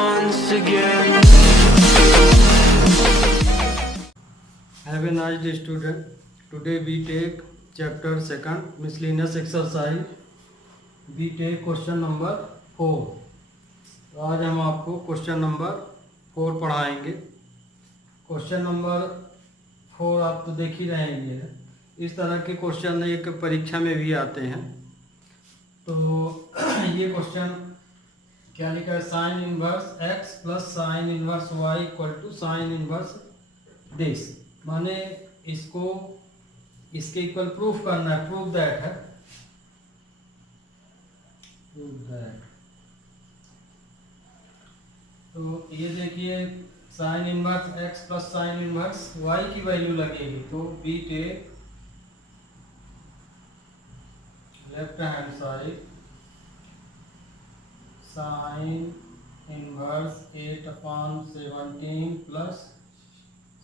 once again. Have a nice day, student. Today we take chapter 2 miscellaneous exercise. We take question number 4. तो आज हम आपको question number 4 पढ़ाएंगे। Question number 4 आप तो देख ही रहेंगे। इस तरह के क्वेश्चन एक परीक्षा में भी आते हैं। तो ये क्वेश्चन क्या लिखा है, sine inverse x plus sine inverse y equal to sine inverse this, माने इसको इसके इक्वल प्रूफ करना है, प्रूफ दैट है, प्रूफ दैट। तो ये देखिए sine inverse x plus sine inverse y की वैल्यू लगेगी, तो we take left hand side sine inverse 8/17 plus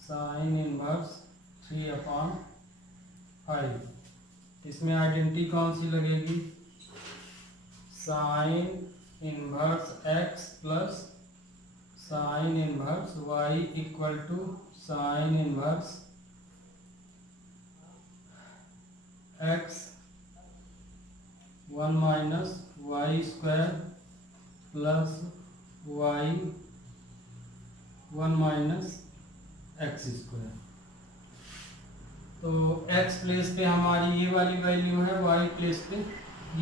sine inverse 3/5। इसमें आइडेंटिटी कौन सी लगेगी, sine inverse x plus sine inverse y equal to sine inverse x 1 minus y square plus y 1 minus x square. तो x place पे हमारी ये वाली value है, y प्लेस पे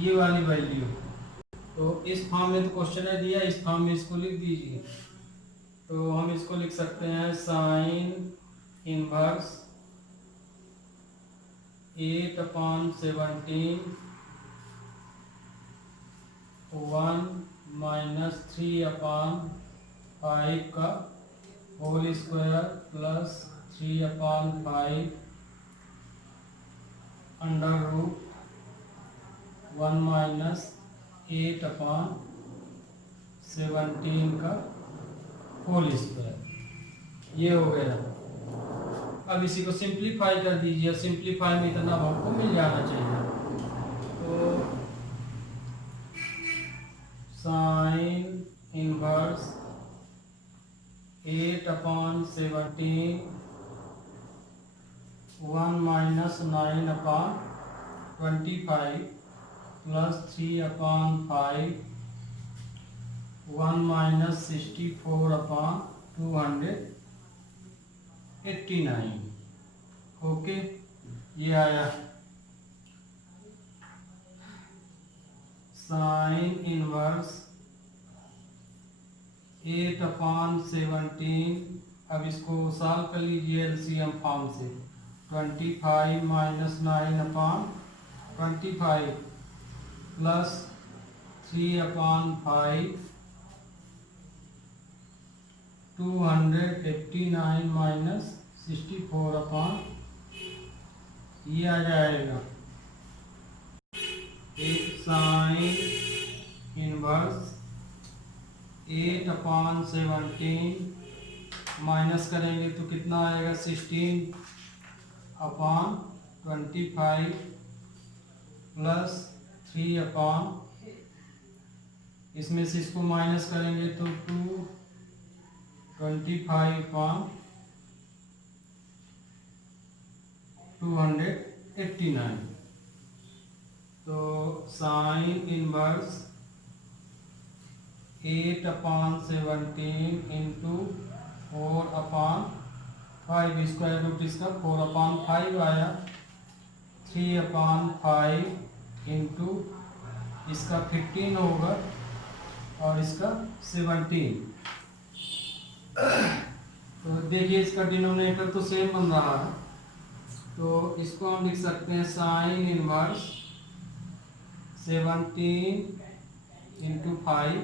ये वाली वैल्यू है। तो इस फॉर्म में तो क्वेश्चन है दिया, इस फॉर्म में इसको लिख दीजिए। तो हम इसको लिख सकते हैं साइन इनवर्स 8/17 1 माइनस 3/5 का whole square plus 3/5 under root 1 minus 8/17 का होल स्क्वायर। ये हो गया। अब इसी को सिंप्लीफाई कर दीजिए, सिंप्लीफाई में इतना हमको मिल जाना चाहिए। तो sine inverse 8/17 1 minus 9/25 plus 3/5 1 minus 64/289। Okay, ये आया साइन इनवर्स 8/17। अब इसको सॉल्व कर लीजिए एलसीएम फॉर्म से। 25 माइनस 9/25 प्लस 3/5 289 माइनस 64 ये आ जाएगा। एक साइन इनवर्स 8/17 माइनस करेंगे तो कितना आएगा, 16/25 प्लस 3 इसमें से इसको माइनस करेंगे तो 225/289। तो sine inverse 8/17 into 4/5, square root इसका 4/5 आया, 3/5 इंटू इसका 15 होगा और इसका 17। तो देखिए इसका डिनोमिनेटर तो सेम बन रहा है, तो इसको हम लिख सकते हैं साइन इनवर्स 17 इंटू 5।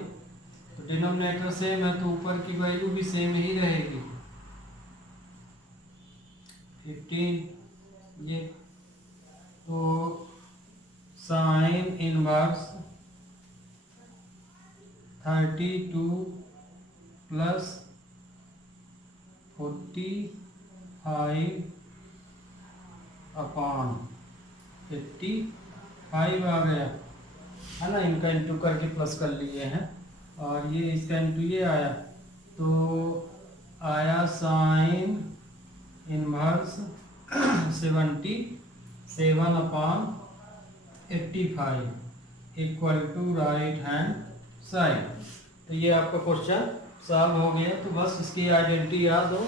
तो डिनोमिनेटर सेम है तो ऊपर की वैल्यू भी सेम ही रहेगी 15। ये तो साइन इनवर्स 32 प्लस 45/85 आ गया है ना। इनका इंटू करके प्लस कर लिए हैं और ये इसका इंटू ये आया, तो आया sine inverse 77/85 equal to right hand side. तो ये आपका क्वेश्चन सॉल्व हो गया। तो बस इसकी आइडेंटिटी याद हो,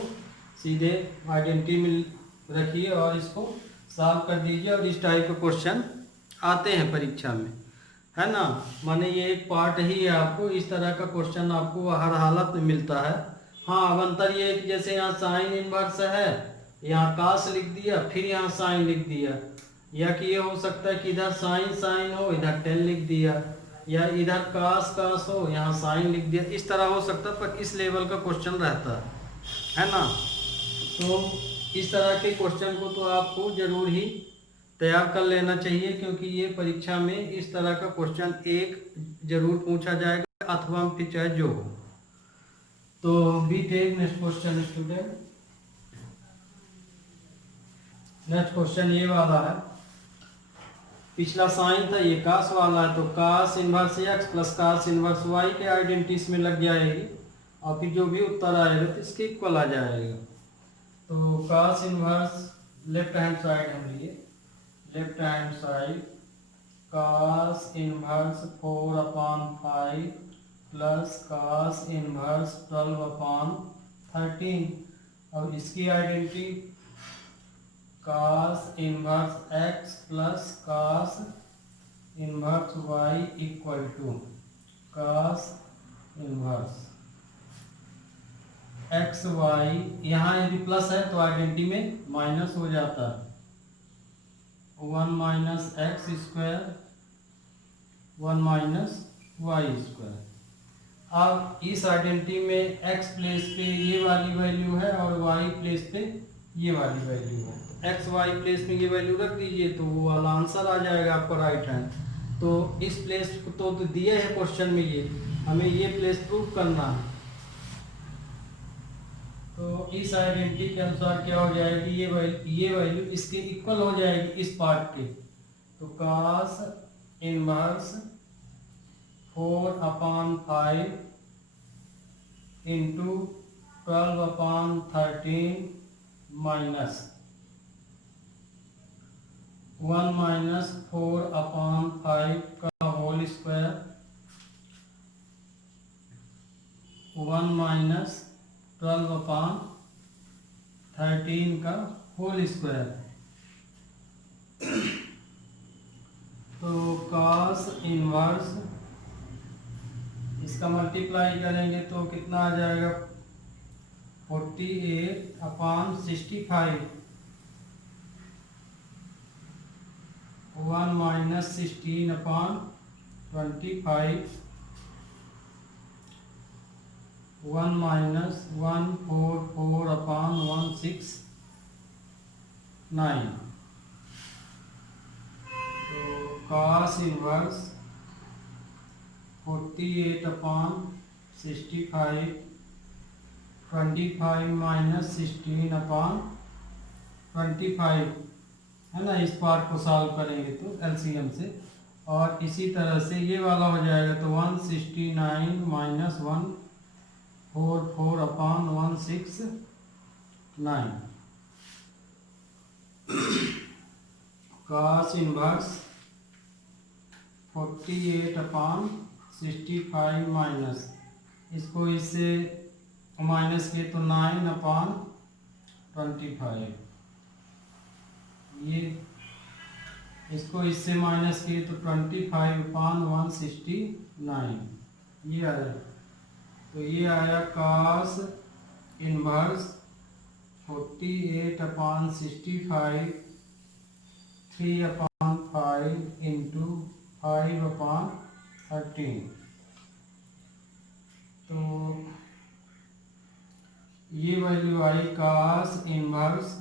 सीधे आइडेंटिटी मिल रखिए और इसको सॉल्व कर दीजिए। और इस टाइप के क्वेश्चन आते हैं परीक्षा में, है ना। माने ये एक पार्ट ही है, आपको इस तरह का क्वेश्चन आपको हर हालत में मिलता है। हाँ, अब अंतर ये है कि जैसे यहाँ साइन इनवर्स है, यहाँ कास लिख दिया, फिर यहाँ साइन लिख दिया, या कि ये हो सकता है कि इधर साइन साइन हो, इधर टेन लिख दिया, या इधर कास कास हो, यहाँ साइन लिख दिया, इस तरह हो सकता है। पर इस लेवल का क्वेश्चन रहता है ना। तो इस तरह के क्वेश्चन को तो आपको जरूर ही तैयार कर लेना चाहिए, क्योंकि ये परीक्षा में इस तरह का क्वेश्चन एक जरूर पूछा जाएगा, अथवा फिर चाहे जो हो। तो we take next question student. Next question ये वाला है, पिछला साइन था, ये कास वाला है, तो cos inverse x plus cos inverse y के आइडेंटिटीज में लग जाएगी, और फिर जो भी उत्तर आएगा तो इसके इक्वल आ जाएगा। तो cos inverse left hand side हम लिए, left hand side cos inverse 4/5 plus cos inverse 12/13, और इसकी identity cos inverse x plus cos inverse y equal to cos inverse x y, यहाँ यदि प्लस है तो आइडेंटिटी में माइनस हो जाता है, 1 minus x square 1 minus y square. अब इस आइडेंटिटी में एक्स प्लेस पे ये वाली वैल्यू है और वाई प्लेस पे ये वाली वैल्यू है। एक्स वाई प्लेस में ये वैल्यू रख दीजिए तो वो वाला आंसर आ जाएगा आपका राइट हैंड। तो इस प्लेस तो दिए है क्वेश्चन में, ये हमें ये प्लेस प्रूव करना है। तो इस आइडेंटिटी के अनुसार क्या हो जाएगी, ये वैल्यू इसके इक्वल हो जाएगी इस पार्ट के। तो cos inverse 4/5 into 12/13 minus 1 minus 4/5 का होल स्क्वायर, 1 माइनस 12/13 का होल स्क्वायर। तो कास इनवर्स इसका मल्टीप्लाई करेंगे तो कितना आ जाएगा, 48/65, 1 माइनस 16/25, 1 माइनस 144/169। तो कास इनवर्स 48/65, 25 माइनस 16/25 है ना। इस पार्ट को सॉल्व करेंगे तो एलसीएम से, और इसी तरह से ये वाला हो जाएगा तो 169 माइनस 144/169। कास इनवर्स 48/65 माइनस, इसको इससे माइनस किए तो 9/25, ये इसको इससे माइनस किए तो 25/169, ये आया। तो ये आया कास इनवर्स 48/65 3/5 इंटू 5/13। तो ये वैल्यू आई कास इनवर्स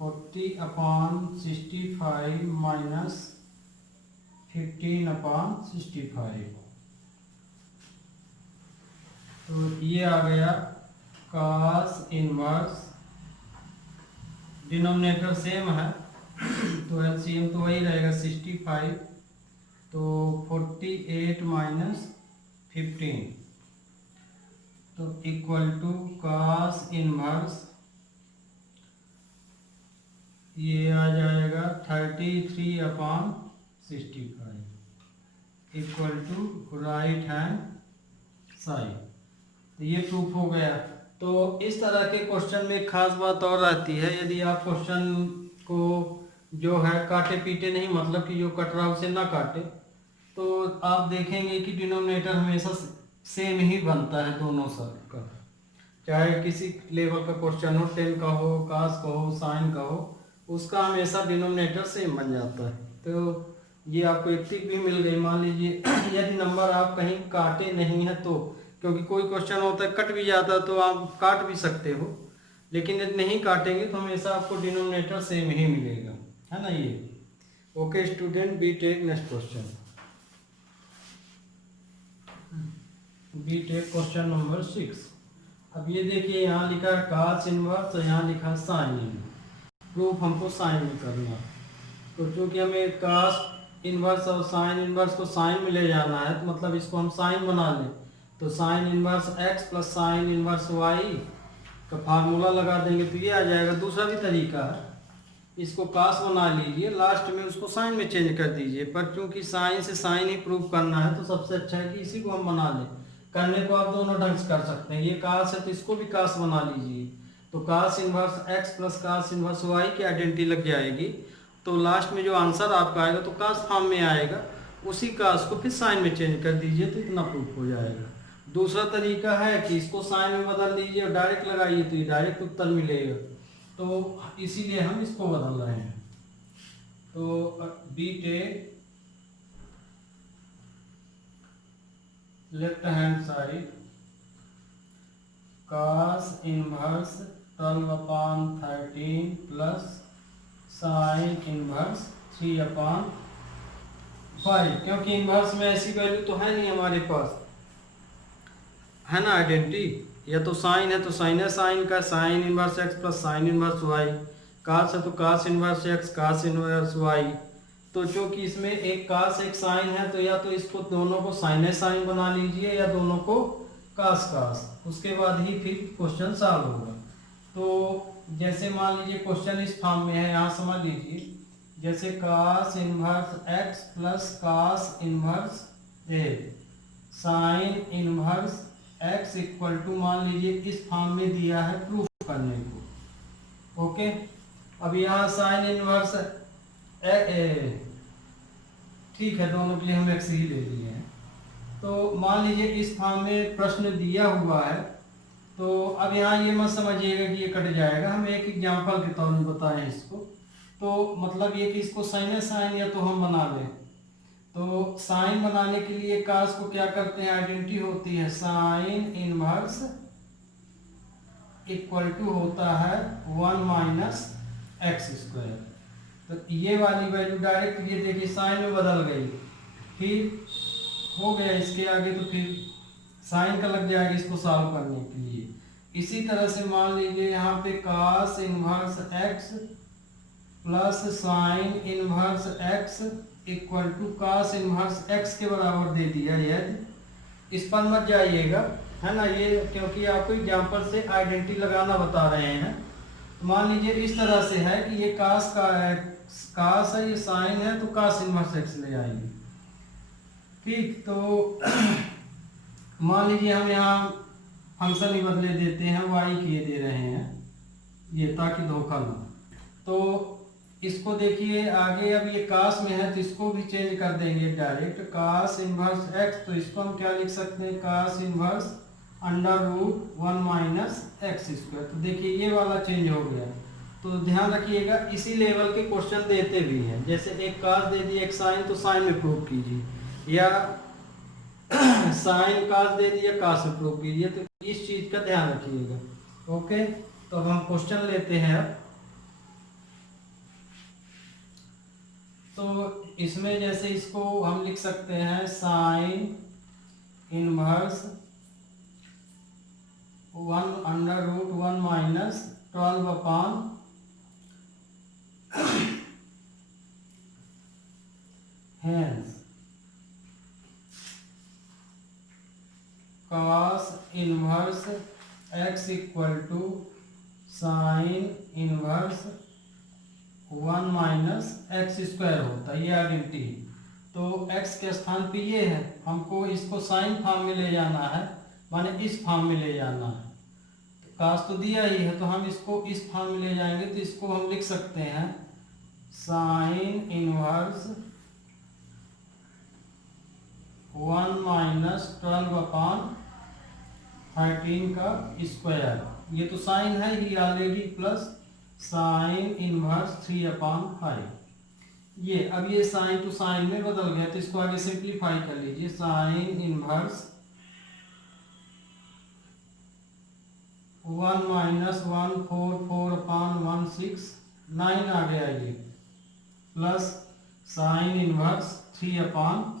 40/65 माइनस 15/65। तो ये आ गया कास इनवर्स, डिनोमिनेटर सेम है तो एलसीएम तो वही रहेगा 65, तो 48 माइनस 15, तो इक्वल टू cos इनवर्स ये आ जाएगा 33/65 equal to right hand side. तो ये प्रूफ हो गया। तो इस तरह के क्वेश्चन में खास बात और आती है, यदि आप क्वेश्चन को जो है काटे पीटे नहीं, मतलब कि जो कट रहा उसे ना काटे, तो आप देखेंगे कि डिनोमिनेटर हमेशा सेम ही बनता है दोनों सब का। चाहे किसी लेवल का क्वेश्चन हो, टेन का हो, कास का हो, साइन का हो, उसका हमेशा डिनोमिनेटर सेम बन जाता है। तो ये आपको एक टिप भी मिल गई। मान लीजिए यदि नंबर आप कहीं काटे नहीं है तो, क्योंकि कोई क्वेश्चन होता है कट भी जाता है तो आप काट भी सकते हो, लेकिन यदि नहीं काटेंगे तो हमेशा आपको डिनोमिनेटर सेम ही मिलेगा, है ना ये। Okay student, we take next question. We take question number 6। अब ये देखिए यहाँ लिखा है cos इनवर्स, यहाँ लिखा है साइन इनवर्स। प्रूफ हमको साइन में करना। तो चूंकि हमें cos इनवर्स और साइन इनवर्स को साइन में ले जाना है, तो मतलब इसको हम साइन बना लें, तो sine inverse x plus sine inverse y का फार्मूला लगा देंगे तो ये आ जाएगा। दूसरा भी तरीका है, इसको cos बना लीजिए, लास्ट में उसको साइन में चेंज कर दीजिए, पर चूंकि साइन से साइन ही प्रूफ करना है तो सबसे अच्छा है कि इसी को हम बना लें। करने को आप दोनों ढंग से कर सकते हैं, ये cos है तो इसको भी cos बना लीजिए, तो cos inverse x plus cos inverse y की आइडेंटिटी लग जाएगी। तो लास्ट में जो आंसर आपका आएगा तो cos फॉर्म में आएगा, उसी cos को फिर साइन में चेंज कर दीजिए तो इतना प्रूफ हो जाएगा। दूसरा तरीका है कि इसको साइन में बदल दीजिए और डायरेक्ट लगाइए तो ये डायरेक्ट उत्तर मिलेगा, तो इसीलिए हम इसको बदल रहे हैं। तो we take left hand side cos inverse 12/13 plus sine inverse 3/5, क्योंकि इनवर्स में ऐसी वैल्यू तो है नहीं हमारे पास, है ना आइडेंटिटी। या तो साइन है तो साइन है, साइन का sign inverse x plus sine inverse y, कास है तो कास इनवर्स x कास इनवर्स y। तो चूंकि इसमें एक कास एक साइन है, तो या तो इसको दोनों को साइन साइन बना लीजिए या दोनों को कास कास, उसके बाद ही फिर क्वेश्चन सॉल्व होगा। तो जैसे मान लीजिए क्वेश्चन इस फॉर्म में है, यहाँ समझ लीजिए, जैसे cos inverse x plus cos inverse a sine inverse x equal to, मान लीजिए इस फॉर्म में दिया है प्रूफ करने को। ओके, अब यहाँ साइन इनवर्स ठीक है, दोनों के लिए हम x ही ले लिए हैं। तो मान लीजिए इस फॉर्म में प्रश्न दिया हुआ है, तो अब यहाँ ये मत समझिएगा कि ये कट जाएगा, हम एक एग्जांपल के तौर में बताएं इसको। तो मतलब ये कि इसको साइन साइन या तो हम बना लें, तो साइन बनाने के लिए कास को क्या करते हैं, आइडेंटिटी होती है साइन इनवर्स इक्वल टू होता है 1 माइनस एक्स स्क्वायर। तो ये वाली वैल्यू डायरेक्ट ये देखिए साइन में बदल गई, फिर हो गया इसके आगे तो फिर साइन का लग जाएगा इसको सॉल्व करने के लिए। इसी तरह से मान लीजिए यहाँ पे cos inverse x plus sine inverse x equal to cos inverse x के बराबर दे दिया। यदि इस पर मत जाइएगा, है ना, ये क्योंकि आपको एग्जांपल से आइडेंटिटी लगाना बता रहे हैं। मान लीजिए इस तरह से है कि ये cos का है, cos है, ये साइन है, तो cos इनवर्स x ले आएंगे। ठीक, तो मान लीजिए हम यहाँ फंक्शन ही बदले देते हैं, y के दे रहे हैं ये, ताकि धोखा ना। तो इसको देखिए आगे, अब ये cos में है तो इसको भी चेंज कर देंगे डायरेक्ट, cos इनवर्स x, तो इसको हम क्या लिख सकते हैं, cos inverse under root 1 minus x square. तो देखिए ये वाला चेंज हो गया। तो ध्यान रखिएगा, इसी लेवल के क्वेश्चन देते भी हैं, जैसे एक cos दे दिए एक साइन, तो साइन में प्रूव कीजिए, या साइन cos दे दिया cos में प्रूव कीजिए। तो इस चीज का ध्यान रखिएगा। ओके, तो अब हम क्वेश्चन लेते हैं। तो इसमें जैसे इसको हम लिख सकते हैं sine inverse 1 under root 1 minus 12 upon hence inverse x equal to sine inverse 1 minus x square होता है, ये आइडेंटिटी। तो x के स्थान पे ये है, हमको इसको साइन फॉर्म में ले जाना है, माने इस फॉर्म में ले जाना है। तो काश तो दिया ही है, तो हम इसको इस फॉर्म में ले जाएंगे। तो इसको हम लिख सकते हैं साइन इनवर्स 1 माइनस 12/13 का स्क्वायर, ये तो साइन है ही ऑलरेडी, प्लस साइन इनवर्स 3/5। ये अब ये साइन टू साइन में बदल गया, तो इसको आगे सिंप्लीफाई कर लीजिए। साइन इनवर्स 1 माइनस 1 4 4/16 9 आ गया ये, प्लस साइन इनवर्स 3/5।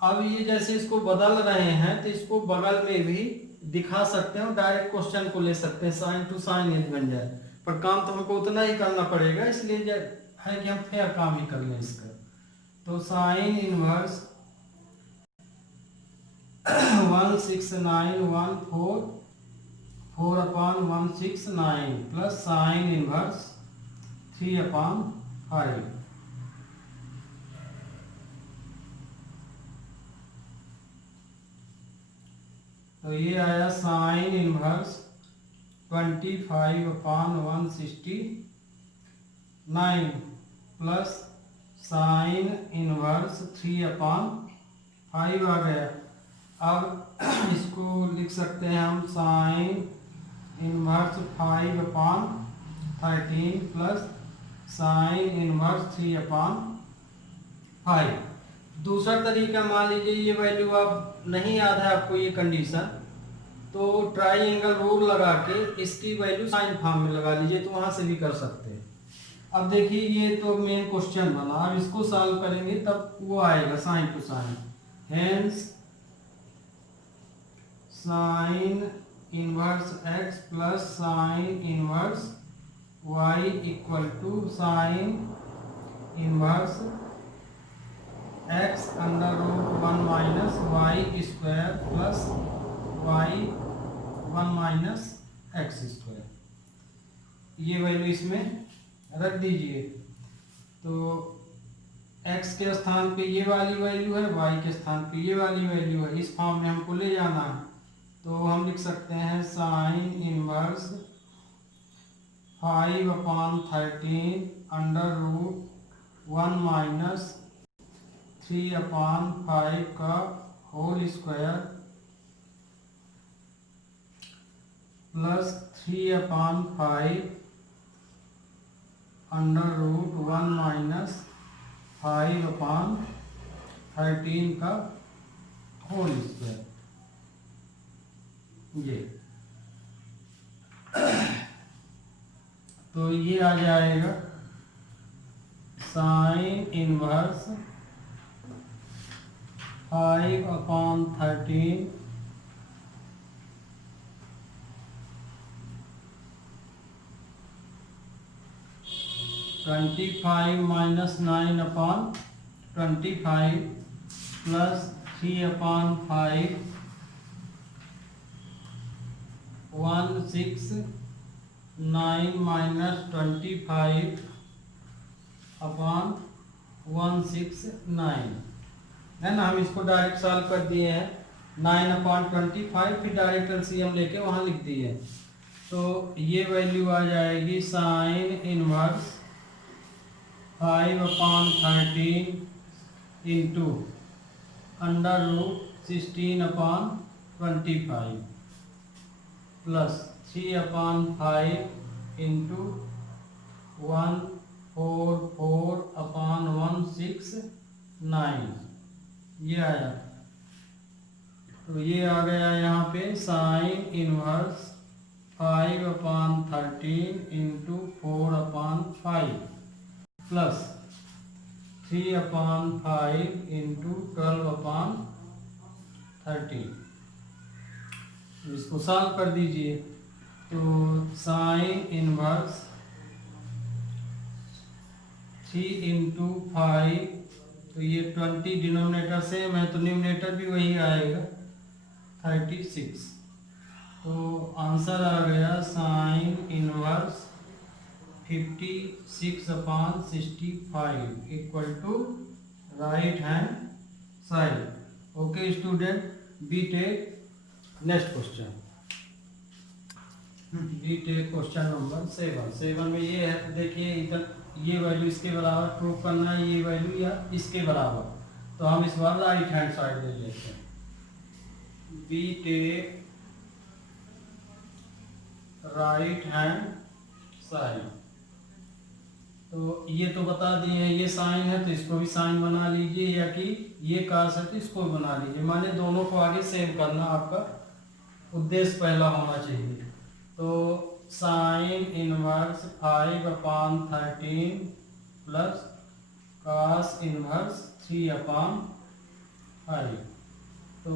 अब ये जैसे इसको बदल रहे हैं, तो इसको बगल में भी दिखा सकते हैं और डायरेक्ट क्वेश्चन को ले सकते हैं, साइन टू साइन यदि बन जाए। पर काम तो हमको उतना ही करना पड़ेगा, इसलिए है कि हम फेयर काम ही कर लें इसका। तो sine inverse 16914 4/169 plus sine inverse 3/5। तो ये आया sine inverse 25/169 plus sine inverse 3/5 आ गया। अब इसको लिख सकते हैं हम sign inverse 5/13 plus sine inverse 3/5। दूसरा तरीका, मान लीजिए ये वैल्यू अब नहीं याद है आपको ये कंडीशन, तो ट्राइंगल रूल लगा के इसकी वैल्यू साइन फॉर्म में लगा लीजिए, तो वहां से भी कर सकते हैं। अब देखिए ये तो मेन क्वेश्चन बना, अब इसको सॉल्व करेंगे तब वो आएगा sine two sine. Hence sine inverse x plus sine inverse y equal to sine inverse x under root 1 minus y square plus y 1 minus x square. ये वैल्यू इसमें रख दीजिए। तो x के स्थान पे ये वाली वैल्यू है, y के स्थान पे ये वाली वैल्यू है, इस फॉर्म में हमको ले जाना है। तो हम लिख सकते हैं sine inverse 5/13 under root 1 minus 3/5 का whole square plus 3/5 under root 1 minus 5/13 का होल स्क्वायर। ये तो ये आ जाएगा sine inverse 5/13 25 minus 9/25 plus 3/5 169 minus 25/169 है ना। हम इसको डायरेक्ट सॉल्व कर दिए हैं, 9/25 फिर डायरेक्ट एलसीएम लेके वहाँ लिख दिए। तो ये वैल्यू आ जाएगी sine inverse 5/13 into under root 16/25 plus 3/5 into 144/169 ये आया। तो ये आ गया यहाँ पे sine inverse 5/13 into 4/5 plus 3/5 into 12/13। इसको सॉल्व कर दीजिए। तो साइन इनवर्स 3 इंटू 5, तो ये 20 डिनोमिनेटर सेम है तो न्यूमिनेटर भी वही आएगा। 36। तो आंसर आ गया sine inverse 56/65 equal to right hand side. Okay student, we take next question. We take question number 7 में ये है, देखिए इधर ये वैल्यू इसके बराबर प्रूव करना है, ये वैल्यू या इसके बराबर, तो हम इस बार राइट हैंड साइड ले लेते हैं। We take right hand side. तो ये तो बता दिए हैं, ये साइन है तो इसको भी साइन बना लीजिए, या कि ये कास है तो इसको भी बना लीजिए, माने दोनों को आगे सेम करना आपका उद्देश्य पहला होना चाहिए। तो sine inverse 5/13 plus cos inverse 3/5। तो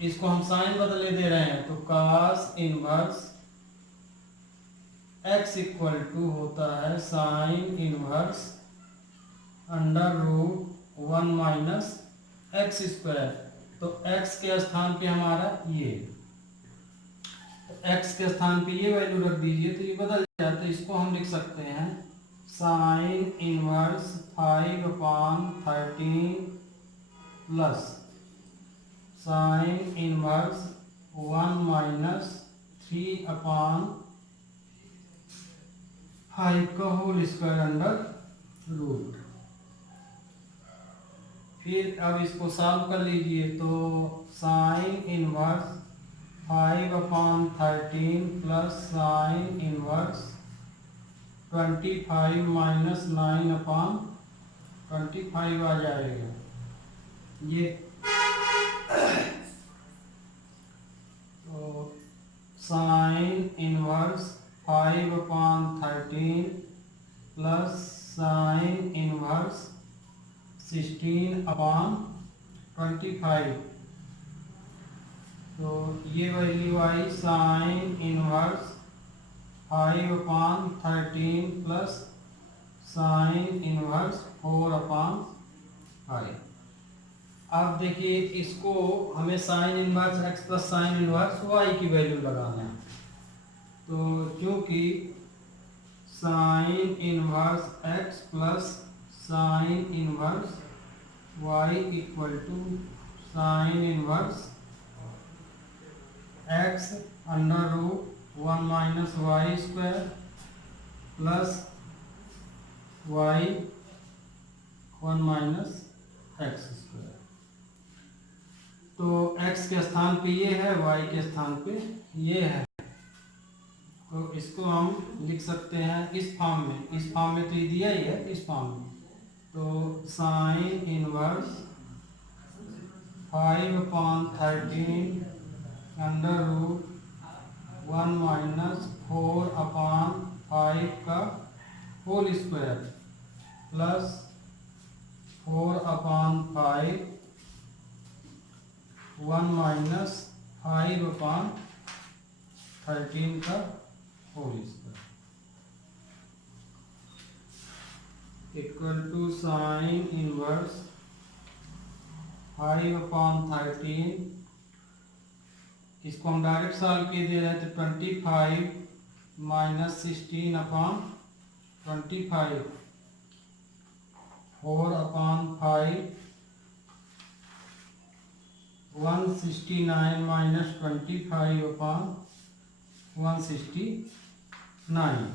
इसको हम साइन बदले दे रहे हैं, तो cos inverse x equal to होता है sine inverse √1 minus x square. तो x के स्थान पे हमारा ये, तो x के स्थान पे ये वैल्यू रख दीजिए तो ये बदल जाता है। तो इसको हम लिख सकते हैं sine inverse 5/13 plus sine inverse 1 minus 3/5 का होल स्क्वायर अंडर रूट। फिर अब इसको सॉल्व कर लीजिए, तो sine inverse 5/13 plus sine inverse 25 minus 9/25 आ जाएगा ये। तो sine inverse 5/13 plus sine inverse 16/25। तो ये वैल्यू आई sine inverse 5/13 plus sine inverse 4/5। अब देखिए इसको हमें sine inverse x plus sine inverse y की वैल्यू लगाना है। तो क्योंकि sine inverse x plus sine inverse y equal to sine inverse x √1 minus y square plus y 1 minus x square. तो x के स्थान पे ये है, y के स्थान पे ये है, तो इसको हम लिख सकते हैं इस फॉर्म में। इस फॉर्म में तो ये दिया ही है, इस फॉर्म में। तो साइन इनवर्स 5/13 √1 माइनस 4/5 का होल स्क्वायर प्लस 4/5 1 माइनस 5/13 का whole square equal to sine inverse 5/13। इसको हम डायरेक्ट सॉल्व किए दे रहे थे, 25 माइनस 16/25 4/5 169 माइनस 25/169।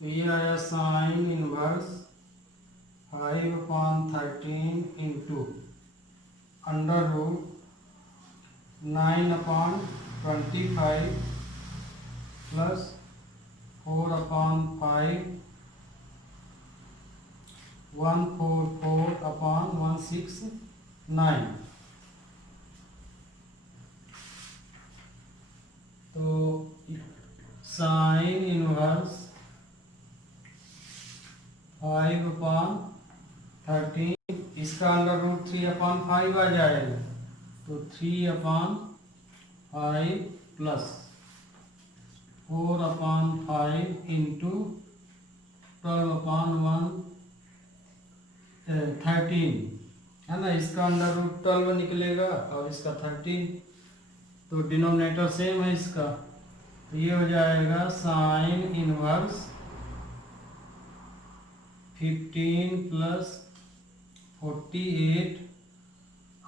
तो ये आया साइन इनवर्स 5/13 इंटू √9/25 प्लस 4/5 144/169। तो साइन इनवर्स 5/13 इसका √3/5 आ जाएगा, तो 3/5 प्लस 4/5 इंटू 12/1 13 है ना, इसका अंडर रूट 12 निकलेगा और इसका 13, तो डिनोमिनेटर सेम है इसका, तो ये हो जाएगा साइन इनवर्स 15 प्लस 48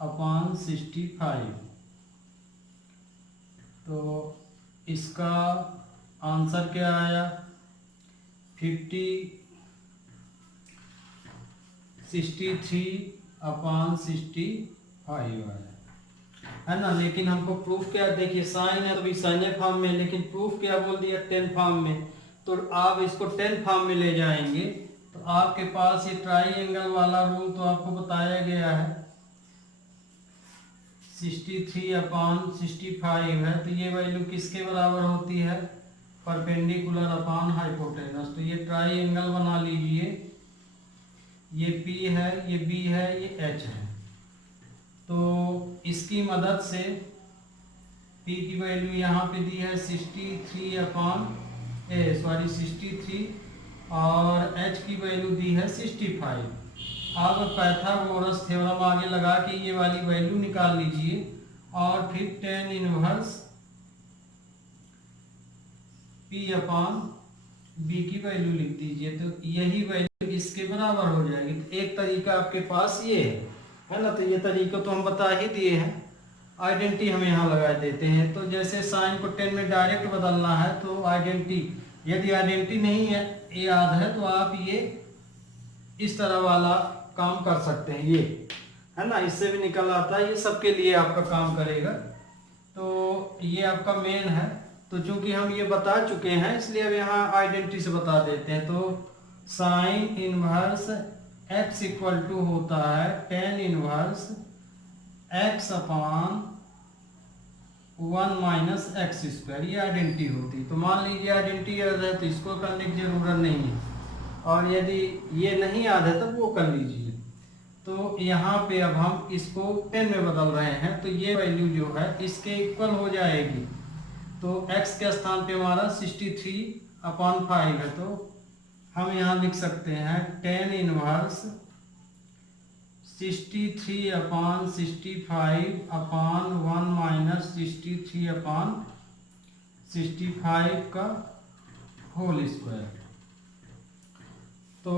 अपॉन 65। तो इसका आंसर क्या आया, 63 अपॉन 65 आया, है ना। लेकिन हमको प्रूफ क्या, देखिए साइन है तो भी साइन फॉर्म में, लेकिन प्रूफ क्या बोल दिया 10 फॉर्म में। तो आप इसको 10 फॉर्म में ले जाएंगे तो आपके पास ये ट्राइंगल वाला रूल तो आपको बताया गया है, 63 अपॉन 65 है, तो ये वैल्यू किसके बराबर होती है, परपेंडिकुलर अपॉन हाइपोटेनस। तो ये ट्राइंगल बना लीजिए, ये P है, ये B है, ये H है। तो इसकी मदद से P की वैल्यू यहाँ पे दी है 63 अपॉन 63 और H की वैल्यू दी है 65। अब पाइथागोरस थ्योरम आगे लगा के ये वाली वैल्यू निकाल लीजिए और फिर tan inverse P upon B की वैल्यू लिख दीजिए, तो यही वैल्यू इसके बराबर हो जाएगी। तो एक तरीका आपके पास ये है ना, तो ये तरीका तो हम बता ही दिए हैं, आइडेंटिटी हम यहाँ लगा देते हैं। तो जैसे साइन को 10 में डायरेक्ट बदलना है तो आइडेंटिटी, यदि आइडेंटिटी नहीं है याद है तो आप ये इस तरह वाला काम कर सकते हैं, ये है ना, इससे भी निकल आता है, ये सबके लिए आपका काम करेगा। तो ये आपका मेन है, तो चूंकि हम ये बता चुके हैं इसलिए अब यहाँ आइडेंटिटी से बता देते हैं। तो sine inverse x equal to होता है tan inverse x upon 1 minus x square, ये आइडेंटिटी होती। तो मान लीजिए आइडेंटिटी याद है तो इसको करने की जरूरत नहीं है, और यदि ये नहीं याद है तब वो कर लीजिए। तो यहाँ पे अब हम इसको 10 में बदल रहे हैं, तो ये वैल्यू जो है इसके इक्वल हो जाएगी। तो x के स्थान पे हमारा 63 अपॉन 5 है, तो हम यहाँ लिख सकते हैं tan inverse 63 upon 65 upon 1 minus 63 upon 65 का होल स्क्वायर। तो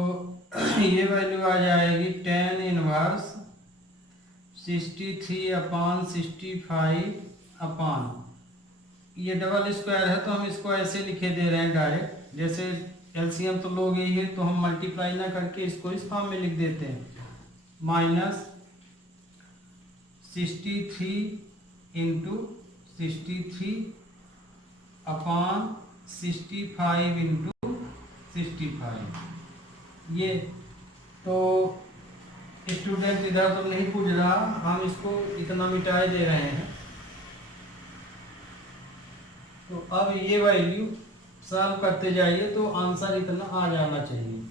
ये वैल्यू आ जाएगी tan इनवर्स 63 अपॉन 65 अपॉन, ये डबल स्क्वायर है तो हम इसको ऐसे लिखे दे रहे हैं डायरेक्ट, जैसे एलसीएम तो लोग यही है तो हम मल्टीप्लाई ना करके इसको इस फॉर्म में लिख देते हैं, माइनस 63 इंटू 63 अपॉन 65 इंटू 65। ये तो स्टूडेंट इधर तो नहीं पूछ रहा, हम इसको इतना मिटाए दे रहे हैं। तो अब ये वैल्यू सॉल्व करते जाइए तो आंसर इतना आ जाना चाहिए।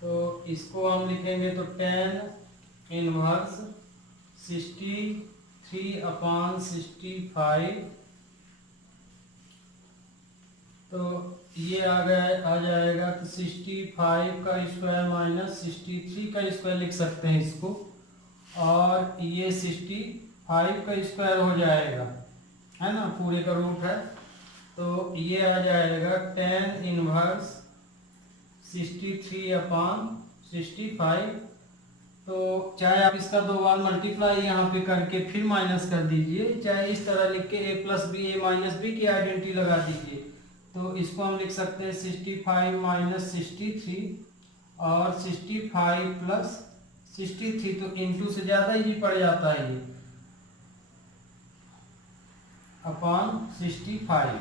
तो इसको हम लिखेंगे तो tan इनवर्स 63 अपॉन 65, तो ये आ जाएगा तो 65 का स्क्वायर माइनस 63 का स्क्वायर लिख सकते हैं इसको, और ये 65 का स्क्वायर हो जाएगा, है ना, पूरे का रूट है। तो ये आ जाएगा tan इनवर्स 63 अपॉन 65। तो चाहे आप इसका 2 बार मल्टीप्लाई यहाँ पे करके फिर माइनस कर दीजिए, चाहे इस तरह लिख के a plus b a minus b की आइडेंटिटी लगा दीजिए। तो इसको हम लिख सकते हैं 65 माइनस 63 और 65 प्लस 63, तो इंटू से ज़्यादा ही पड़ जाता है ये, अपॉन 65।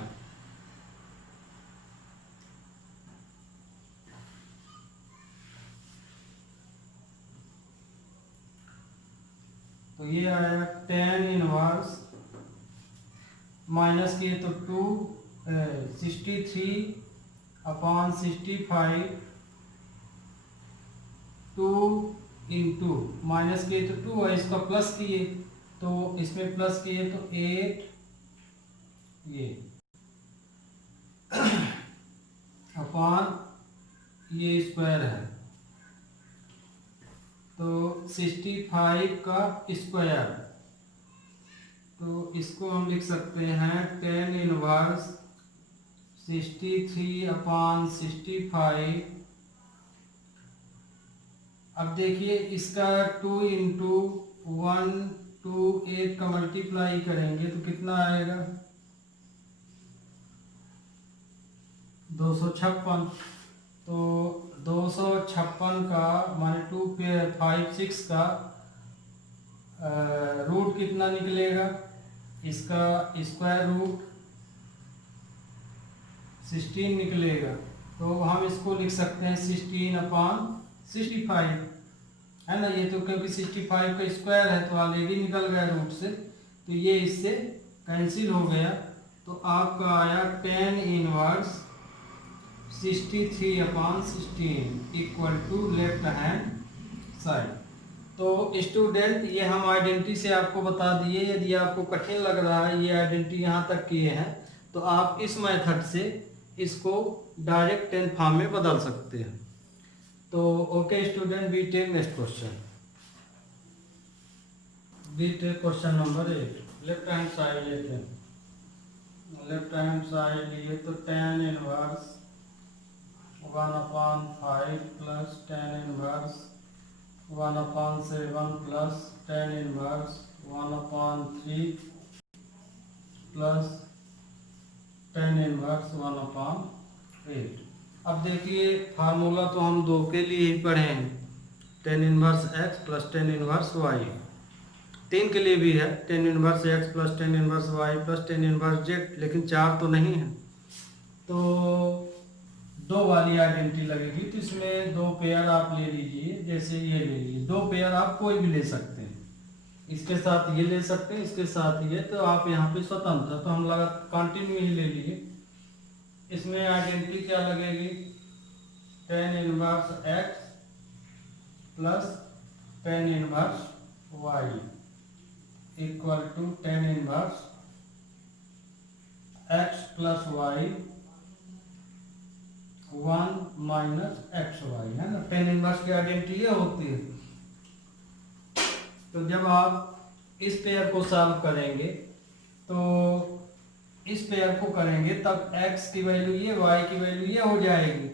तो ये आया tan इनवर्स माइनस किए तो 63 अपॉन 65, 2 इंटू माइनस किए तो 2 है, इसका प्लस किए तो इसमें प्लस किए तो 8, ये अपॉन ये स्क्वायर है, तो 65 का स्क्वायर, तो इसको हम लिख सकते हैं टेन इनवर्स 63/65। अब देखिए इसका 2 इंटू 128 का मल्टीप्लाई करेंगे तो कितना आएगा 256। तो 256 का माने 256 का रूट कितना निकलेगा, इसका स्क्वायर रूट 16 निकलेगा। तो हम इसको लिख सकते हैं 16/65, है ना। ये तो क्योंकि 65 का स्क्वायर है तो ऑलरेडी निकल गया रूट से, तो ये इससे कैंसिल हो गया। तो आपका आया tan inverse 63/16 equal to left hand side. तो स्टूडेंट ये हम आइडेंटिटी से आपको बता दिए। यदि आपको कठिन लग रहा है ये आइडेंटिटी यहाँ तक किए हैं तो आप इस मेथड से इसको डायरेक्ट 10 फॉर्म में बदल सकते हैं। तो okay student, we take next question. We take question number 8। Left hand side लेते हैं। लेफ्ट हैंड साइड लिए तो tan inverse 1/5 plus tan inverse 1/7 plus tan inverse 1/3 plus tan inverse 1/8। अब देखिए फार्मूला तो हम दो के लिए ही पढ़े हैं, tan inverse x plus tan inverse y। तीन के लिए भी है, ten inverse x plus tan inverse y plus tan inverse z, लेकिन चार तो नहीं है। तो दो वाली आइडेंटिटी लगेगी, तो इसमें दो पेयर आप ले लीजिए। जैसे ये ले लीजिए, दो पेयर आप कोई भी ले सकते हैं, इसके साथ ये ले सकते हैं, इसके साथ ये, तो आप यहाँ पे स्वतंत्र। तो हम लगा कंटिन्यू ही ले लिए। इसमें आइडेंटिटी क्या लगेगी, tan inverse x plus tan inverse y equal to tan inverse x plus y 1 minus x y, है ना। टेन इनवर्स की आइडेंटिटी ये होती है। तो जब आप इस पेयर को सॉल्व करेंगे तो इस पेयर को करेंगे तब x की वैल्यू ये, y की वैल्यू ये हो जाएगी।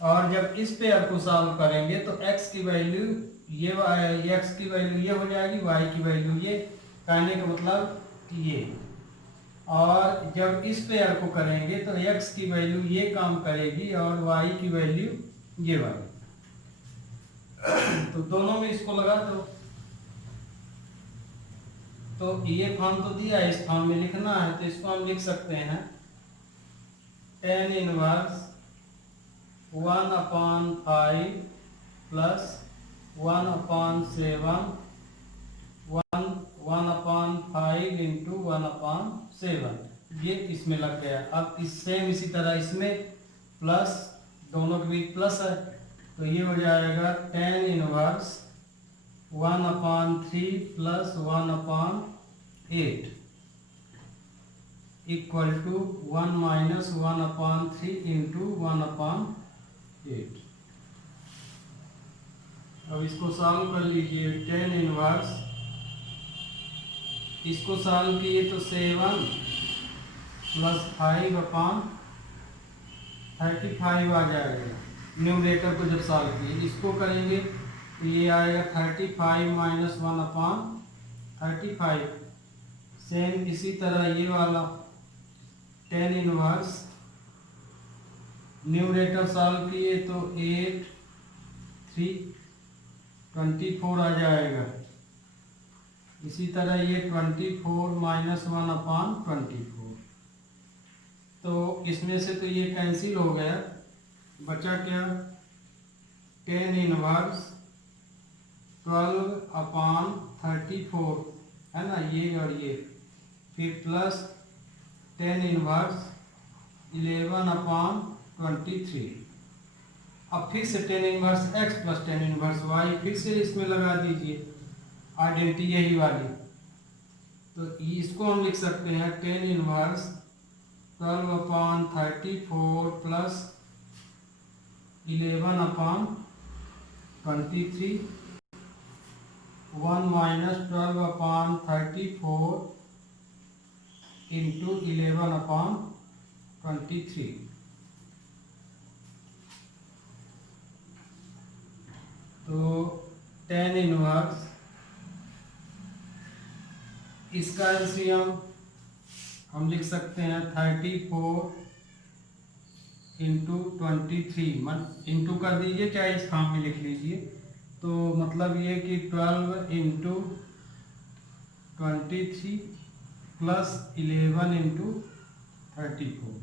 और जब इस पेयर को सॉल्व करेंगे तो x की वैल्यू ये, x की वैल्यू ये हो जाएगी, y की वैल्यू ये। कहने का मतलब ये। और जब इस पेयर को करेंगे तो x की वैल्यू ये काम करेगी और y की वैल्यू ये वाली। तो दोनों में इसको लगा दो। तो ये फॉर्म तो दिया है, इस फॉर्म में लिखना है, तो इसको हम लिख सकते हैं टेन इनवर्स 1/5 प्लस 1/7 1/5 इंटू 1/7। ये इसमें लग गया। अब इस सेम इसी तरह इसमें प्लस, दोनों के बीच प्लस है, तो ये हो जाएगा tan inverse 1/3 plus 1/8 equal to 1 minus 1/3 into 1/8। अब इसको सॉल्व कर लीजिए। टेन इनवर्स, इसको सॉल्व किए तो 7 प्लस 5/35 आ जाएगा। न्यूमरेटर को जब सॉल्व किए, इसको करेंगे तो ये आएगा 35 माइनस 1/35। सेम इसी तरह ये वाला टेन इनवर्स, न्यूमरेटर सॉल्व किए तो 8 3 24 आ जाएगा। इसी तरह ये 24 माइनस 1/24। तो इसमें से तो ये कैंसिल हो गया, बचा क्या, टेन इनवर्स 12/34, है ना, ये और ये। फिर प्लस टेन इनवर्स 11/23। अब फिर से ten inverse x plus tan inverse y फिर से इसमें लगा दीजिए, आइडेंटिटी यही वाली। तो इसको हम लिख सकते हैं tan inverse 12/34 plus 11/23 1 minus 12 upon 34 into 11 upon 23। तो tan इनवर्स इसका एलसीएम हम लिख सकते हैं 34 इंटू 23, इंटू कर दीजिए, चाहे इस फॉर्म में लिख लीजिए। तो मतलब ये कि 12 इंटू 23 प्लस 11 इंटू 34,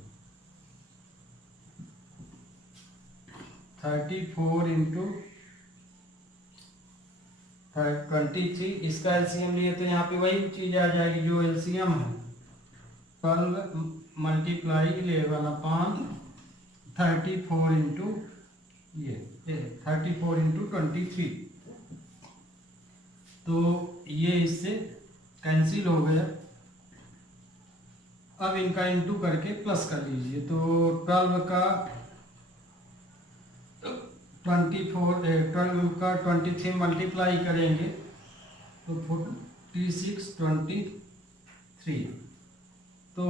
34 इंटू 23। इसका एलसीएम लिए तो यहाँ पे वही चीज़ आ जाएगी जो एलसीएम है, 12 मल्टीप्लाई 11 अपॉन 34 इंटू ये 34 इंटू 23। तो ये इससे कैंसिल हो गया। अब इनका इंटू करके प्लस कर लीजिए। तो 12 का 12 का 23 मल्टीप्लाई करेंगे तो 46 23। तो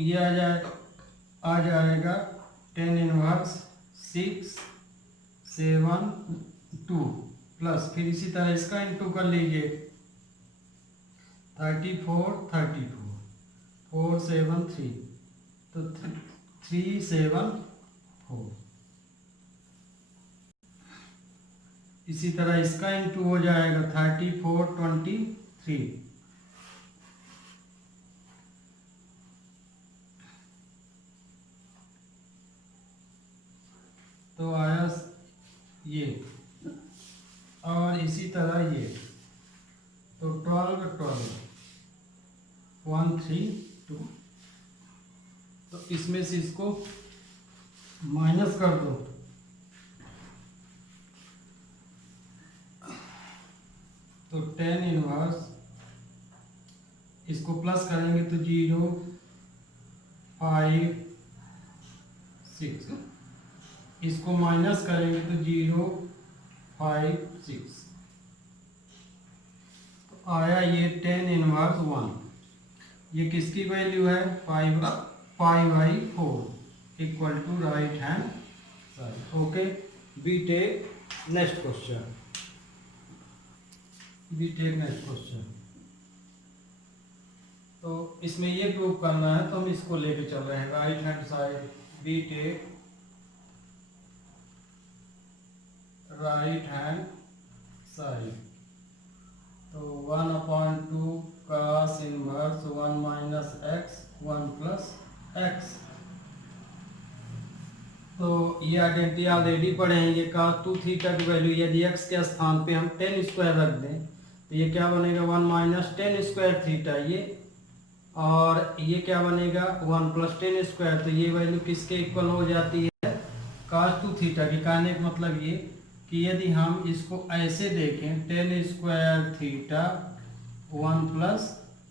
ये आ जाएगा 10 इनवर्स 6 7 2 प्लस, फिर इसी तरह इसका इंटू कर लीजिए 34 34 4 7 3, तो 3 7 4। इसी तरह इसका इंटू हो जाएगा 34 23। तो आया ये, और इसी तरह ये, तो 12 12 1 3 2। तो इसमें से इसको माइनस कर दो, तो 10 इनवर्स, इसको प्लस करेंगे तो 0 5 6, इसको माइनस करेंगे तो 0 5 6। तो आया ये 10 इनवर्स 1। ये किसकी वैल्यू है? 5/4 equal to right hand side. Okay, we take next question. तो इसमें ये प्रूव करना है, तो हम इसको लेके चल रहे हैं right hand side. We take right hand side. तो 1/2 cos inverse 1 minus x 1 plus x. तो ये आइडेंटिटी ऑलरेडी पढ़े हैं। ये cos 2 थीटा की वैल्यू यदि x के स्थान पे हम tan स्क्वायर रख दें तो ये क्या बनेगा 1 माइनस tan स्क्वायर थीटा ये, और ये क्या बनेगा 1 प्लस tan स्क्वायर। तो ये वैल्यू किसके इक्वल हो जाती है? cos 2 थीटा की। कहने का मतलब ये कि यदि हम इसको ऐसे देखें tan square theta 1 plus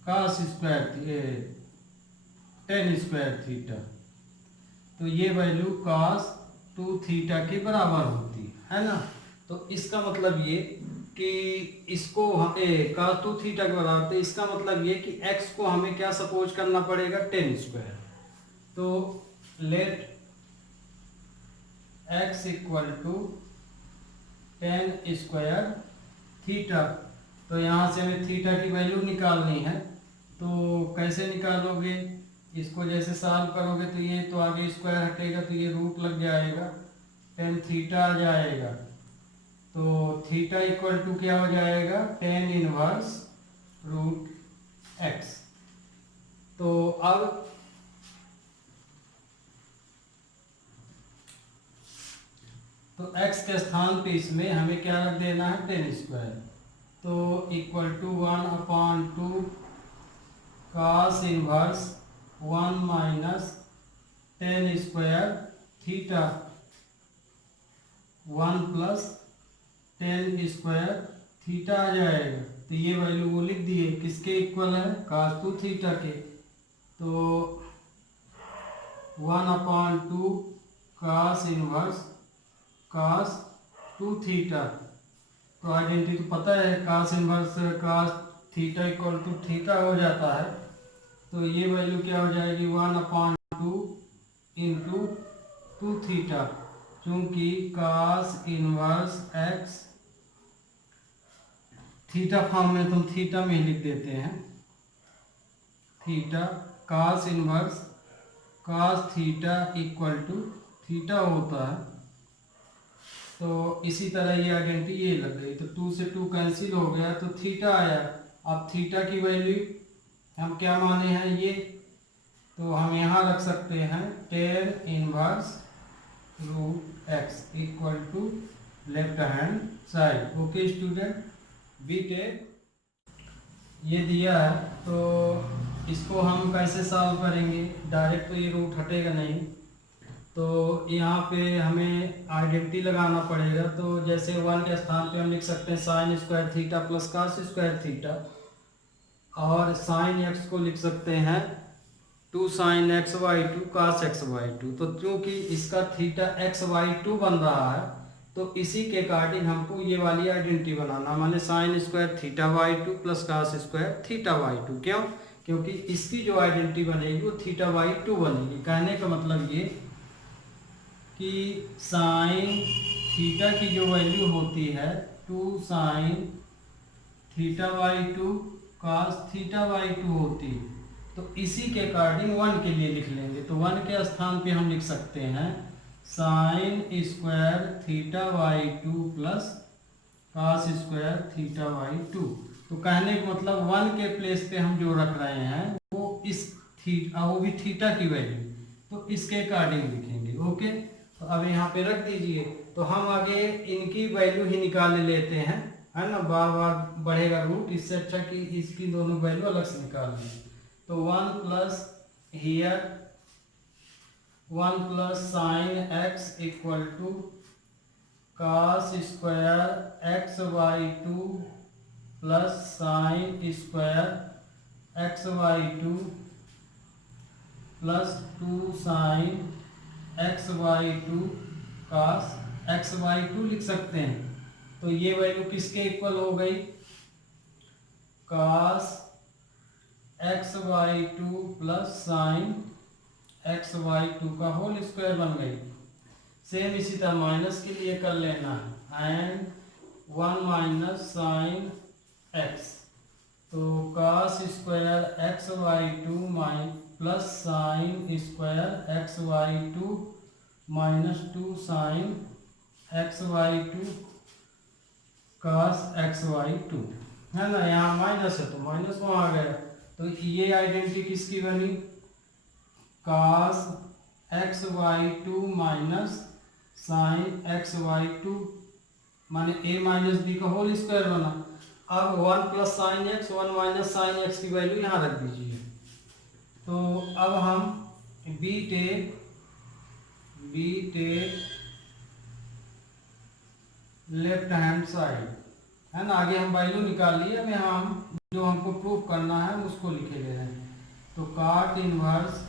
cos square tan square theta, तो ये वैल्यू cos 2 थीटा के बराबर होती है ना। तो इसका मतलब ये कि इसको cos 2 थीटा के बराबर, तो इसका मतलब ये कि x को हमें क्या सपोज करना पड़ेगा? tan square. तो let x equal to tan square theta. तो यहाँ से हमें थीटा की वैल्यू निकालनी है। तो कैसे निकालोगे? इसको जैसे सॉल्व करोगे तो ये तो आगे स्क्वायर हटेगा तो ये रूट लग जाएगा, tan थीटा आ जाएगा। तो थीटा इक्वल टू क्या हो जाएगा? tan inverse root x। तो अब तो x के स्थान पे इसमें हमें क्या रख देना है? tan square. तो equal to 1/2 cos inverse 1 minus tan square theta 1 plus tan square theta आ जाएगा। तो ये वैल्यू वो लिख दिए, किसके इक्वल है? cos 2 थीटा के। तो 1/2 cos इनवर्स cos 2 थीटा। तो आइडेंटिटी तो पता है, cos inverse cos theta equal to theta हो जाता है। तो ये वैल्यू क्या हो जाएगी 1/2 इंटू 2 थीटा, क्योंकि cos inverse x theta form में तुम थीटा में ही लिख देते हैं, theta cos inverse cos theta equal to theta होता है। तो इसी तरह ये आइडेंटिटी ये लग गई, तो 2 से 2 कैंसिल हो गया तो थीटा आया। अब थीटा की वैल्यू हम क्या माने हैं ये, तो हम यहाँ रख सकते हैं tan inverse root x equal to left hand side. Okay student, we take ये दिया है, तो इसको हम कैसे सॉल्व करेंगे, डायरेक्ट तो ये रूट हटेगा नहीं, तो यहाँ पे हमें आइडेंटिटी लगाना पड़ेगा। तो जैसे 1 के स्थान पे हम लिख सकते हैं sine square theta plus cos square theta, और साइन एक्स को लिख सकते हैं 2 sine x by 2 cos x by 2। तो क्योंकि इसका थीटा एक्स बाई 2 बन रहा है, तो इसी के अकॉर्डिंग हमको ये वाली आइडेंटिटी बनाना, माने sine square theta by 2 plus cos square theta by 2। क्यों? क्योंकि इसकी जो आइडेंटिटी बनेगी वो थीटा बाई 2 बनेगी। कहने का मतलब ये कि साइन थीटा की जो वैल्यू होती है 2 sine theta by 2 cos theta by 2 होती है, तो इसी के अकॉर्डिंग 1 के लिए लिख लेंगे। तो 1 के स्थान पे हम लिख सकते हैं sine square theta by 2 plus cos square theta by 2। तो कहने का मतलब 1 के प्लेस पे हम जो रख रहे हैं वो इस थीटा, वो भी थीटा की वैल्यू, तो इसके अकॉर्डिंग लिखेंगे। ओके, तो अब यहाँ पे रख दीजिए। तो हम आगे इनकी वैल्यू ही निकाल लेते हैं, है ना, बार बार बढ़ेगा रूट, इससे अच्छा कि इसकी दोनों वैल्यू अलग से निकाल लें। तो 1 plus here 1 plus sine x equal to cos square x by 2 plus sine square x by 2 plus 2 sine x by 2 cos x by 2 लिख सकते हैं। तो ये वैल्यू किसके इक्वल हो गई, cos x by 2 plus sine x by 2 का whole square बन गई। सेम इसी तरह माइनस के लिए कर लेना है, एंड 1 माइनस साइन एक्स, तो cos square x by 2 plus sine square x by 2 minus 2 sine x by 2 cos x by 2, है ना। यहाँ माइनस है तो माइनस वहाँ आ गया। तो ये आइडेंटिटी किसकी बनी, cos x by 2 minus sine x by 2, माने a माइनस बी का होल स्क्वायर बना। अब 1 plus sine x 1 minus sine x की वैल्यू यहाँ रख दीजिए। तो अब हम we take left hand side, है ना, आगे हम वैल्यू निकाल लिए, अब यहाँ हम जो हमको प्रूव करना है उसको लिखे ले रहे हैं। तो काट inverse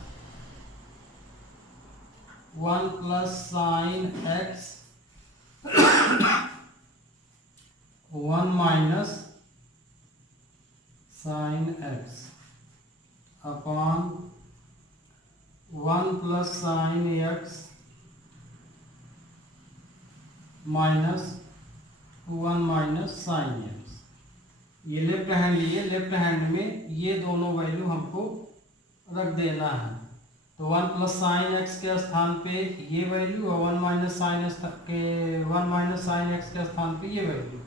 1 plus sine x 1 minus sine x upon 1 plus sine x minus 1 minus sine x. ये लेफ्ट हैंड लिए, लेफ्ट हैंड में ये दोनों वैल्यू हमको रख देना है। तो 1 प्लस साइन एक्स के स्थान पे ये वैल्यू और 1 माइनस साइन एक्स के स्थान पे ये वैल्यू,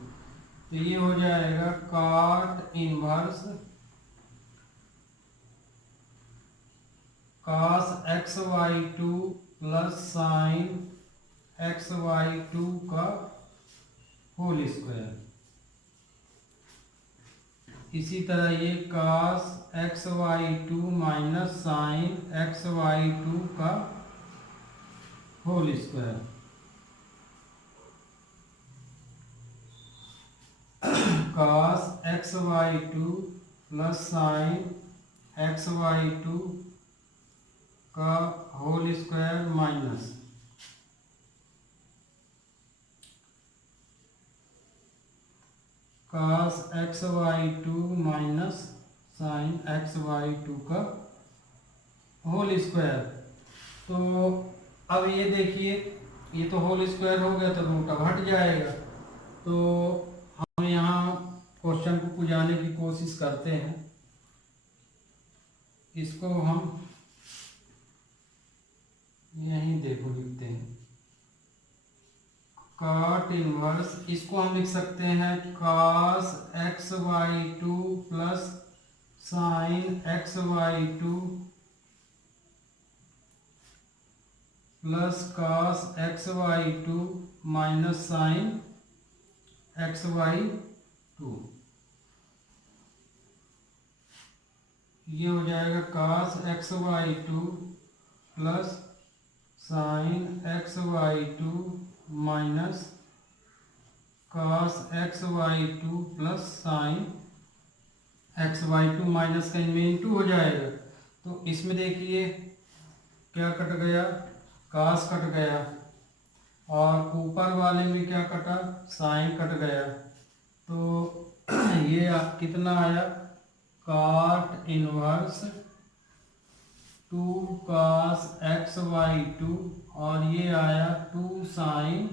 तो ये हो जाएगा cot inverse cos x by 2 plus sine x by 2 का होल स्क्वायर। इसी तरह ये cos x by 2 minus sine x by 2 का whole square. Cos x by 2 plus sine x by 2 का whole square minus cos xy2 minus sine xy2 का whole square. तो अब ये देखिए, ये तो होल स्क्वायर हो गया तो रूट अब हट जाएगा। तो हम यहाँ क्वेश्चन को बुझाने की कोशिश करते हैं। इसको हम यहीं देखो लिखते हैं कॉट इनवर्स, इसको हम लिख सकते हैं cos xy2 plus sine xy2 plus cos xy2 minus sine xy2। ये हो जाएगा cos xy2 plus sine xy2 minus cos xy2 plus sine xy2 minus का इनमें इंटू हो जाएगा। तो इसमें देखिए क्या कट गया, cos कट गया, और ऊपर वाले में क्या कटा, साइन कट गया। तो ये कितना आया, cot इनवर्स 2 cos xy2 और ये आया 2 साइन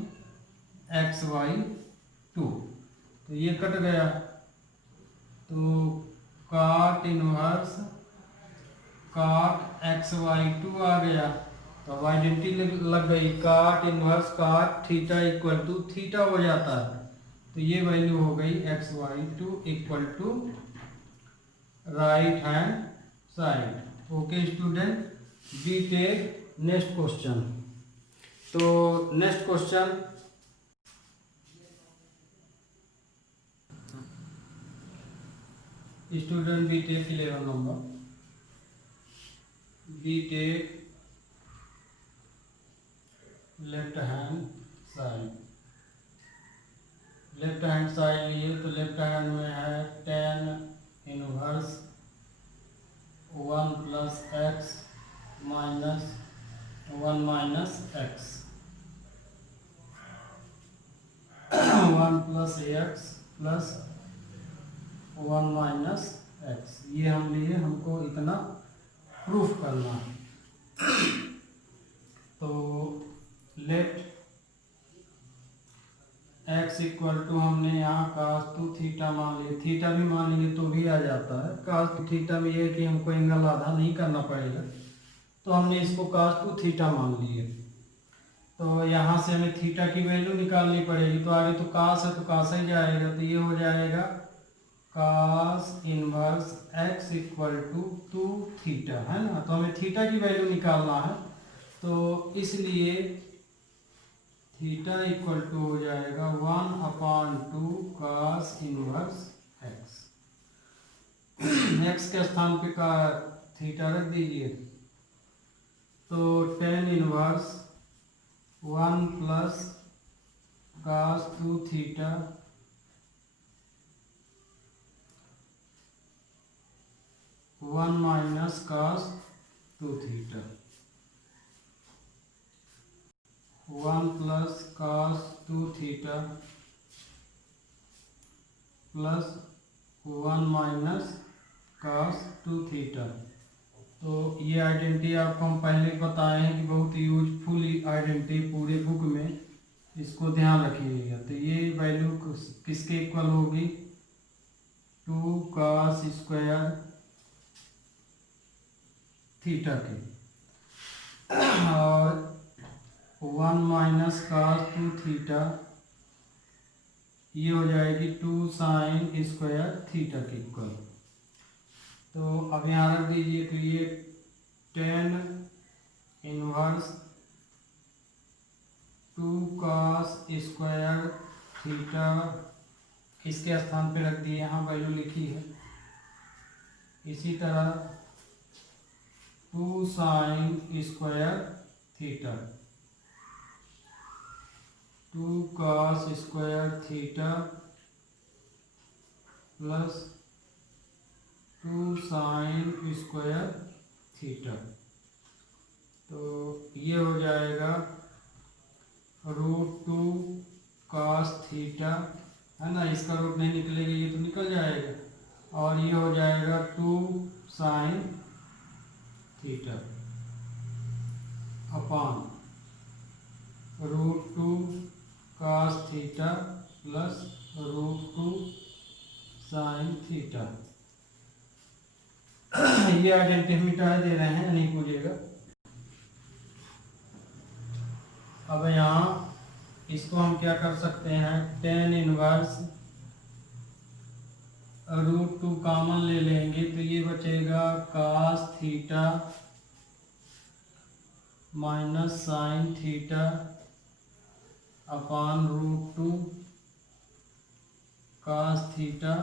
xy2। तो ये कट गया, तो cot इनवर्स cot xy2 आ गया। तो अब आइडेंटिटी लग गई, cot inverse cot theta equal to theta हो जाता है। तो ये वैल्यू हो गई xy2 equal to right hand side. Okay student, we take next question. तो next question, student we take 11 number, we take left hand side. Left hand side लिए तो लेफ्ट हैंड में है tan inverse 1 plus x minus 1 minus x 1 plus x plus 1 minus x. ये हम लिए, हमको इतना प्रूफ करना है। तो लेट x इक्वल टू, हमने यहाँ cos 2 थीटा मान लिया, थीटा भी मान लेंगे तो भी आ जाता है। cos 2 थीटा में ये कि हमको एंगल आधा नहीं करना पड़ेगा, तो हमने इसको cos 2 थीटा मान लिए। तो यहाँ से हमें थीटा की वैल्यू निकालनी पड़ेगी, तो आगे तो cos है तो cos ही जाएगा। तो ये हो जाएगा cos inverse x equal to 2 theta, है ना। तो हमें थीटा की वैल्यू निकालना है, तो इसलिए थीटा इक्वल टू हो जाएगा 1/2 cos इनवर्स x। x के स्थान पे का थीटा रख दीजिए, तो tan inverse 1 plus cos 2 theta 1 minus cos 2 theta 1 plus cos 2 theta plus 1 minus cos 2 theta. तो ये आइडेंटिटी आपको हम पहले बताए हैं कि बहुत यूजफुल आइडेंटिटी पूरे बुक में, इसको ध्यान रखिएगा। तो ये वैल्यू किसके इक्वल होगी, 2 cos स्क्वायर थीटा के, और 1 माइनस cos 2 थीटा ये हो जाएगी 2 साइन स्क्वायर थीटा के इक्वल। तो अब यहाँ रख दीजिए, तो ये tan inverse 2 cos square theta इसके स्थान पे रख दिए, यहाँ वैल्यू लिखी है। इसी तरह 2 sign square theta 2 cos square theta plus 2 sign square theta. तो ये हो जाएगा √2 cos थीटा है ना, इसका रूट नहीं निकलेगा, ये तो निकल जाएगा, और ये हो जाएगा 2 sin theta upon √2 cos theta plus √2 sin theta. ये आइडेंटिफाई दे रहे हैं, नहीं पूछेगा। अब यहाँ इसको हम क्या कर सकते हैं, tan इनवर्स √2 कॉमन ले लेंगे तो ये बचेगा cos theta minus sine theta upon √2 cos theta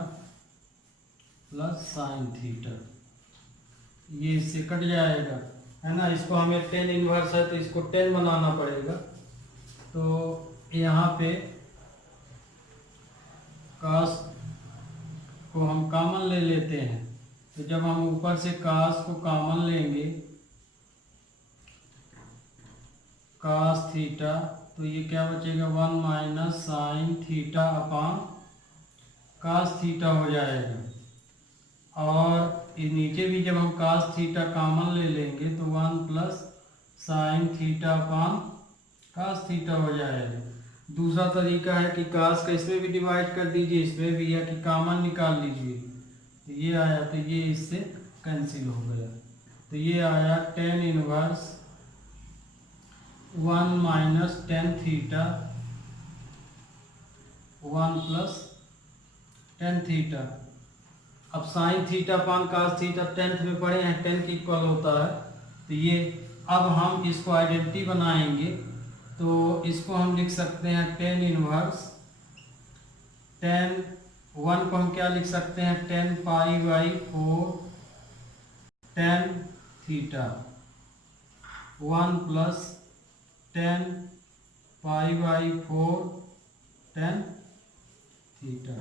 plus sine theta. ये इससे कट जाएगा, है ना। इसको हमें tan इनवर्स है तो इसको tan बनाना पड़ेगा। तो यहाँ पे cos को हम कॉमन ले लेते हैं, तो जब हम ऊपर से cos को कॉमन लेंगे, cos थीटा, तो ये क्या बचेगा 1 minus sine theta upon cos theta हो जाएगा। और ये नीचे भी जब हम cos थीटा कॉमन ले लेंगे तो 1 plus sine theta upon cos theta हो जाएगा। दूसरा तरीका है कि cos का इसमें भी डिवाइड कर दीजिए, इसमें भी, या कि कॉमन निकाल लीजिए। तो ये आया, तो ये इससे कैंसिल हो गया, तो ये आया tan inverse 1 minus tan theta 1 plus tan theta. अब साइन थीटा पान cos थीटा 10th में पढ़े हैं, 10 की इक्वल होता है। तो ये अब हम इसको आइडेंटिटी बनाएंगे, तो इसको हम लिख सकते हैं tan इनवर्स tan 1 को हम क्या लिख सकते हैं, tan π/4 tan theta 1 plus tan π/4 tan theta.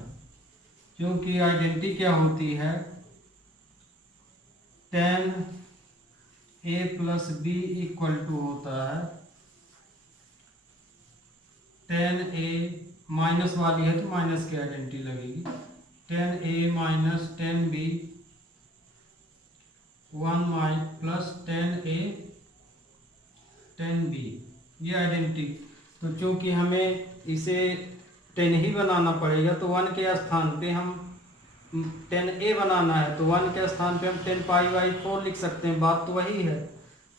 क्योंकि आइडेंटिटी क्या होती है, tan a plus b equal to होता है tan a, माइनस वाली है तो माइनस की आइडेंटिटी लगेगी, tan a minus tan b 1 plus tan a tan b, ये आइडेंटिटी। तो चूंकि हमें इसे 10 ही बनाना पड़ेगा, तो 1 के स्थान पे हम tan a बनाना है, तो 1 के स्थान पे हम tan π/4 लिख सकते हैं, बात तो वही है।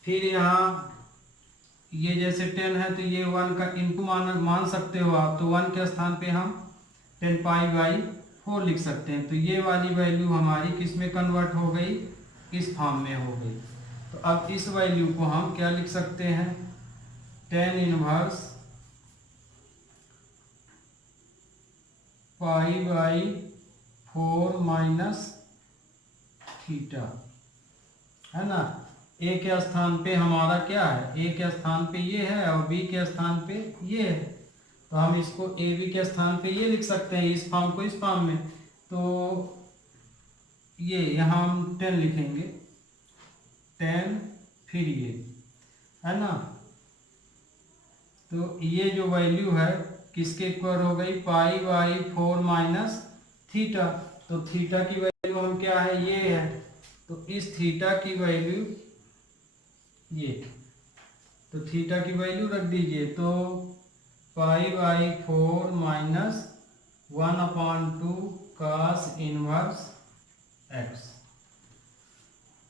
फिर यहाँ ये जैसे 10 है तो ये 1 का इंटू मान सकते हो आप, तो 1 के स्थान पे हम tan π/4 लिख सकते हैं। तो ये वाली वैल्यू हमारी किस में कन्वर्ट हो गई, इस फॉर्म में हो गई। तो अब इस वैल्यू को हम क्या लिख सकते हैं, tan इनवर्स π/4 माइनस थीटा, है ना। a के स्थान पे हमारा क्या है, a के स्थान पे ये है और b के स्थान पे ये है, तो हम इसको a b के स्थान पे ये लिख सकते हैं, इस फॉर्म को इस फॉर्म में। तो ये यहाँ हम 10 लिखेंगे, 10 फिर ये, है ना। तो ये जो वैल्यू है किसके इक्वल हो गई, π/4 माइनस थीटा। तो थीटा की वैल्यू हम क्या है, ये है, तो इस थीटा की वैल्यू ये, तो थीटा की वैल्यू रख दीजिए, तो π/4 minus 1/2 cos inverse x।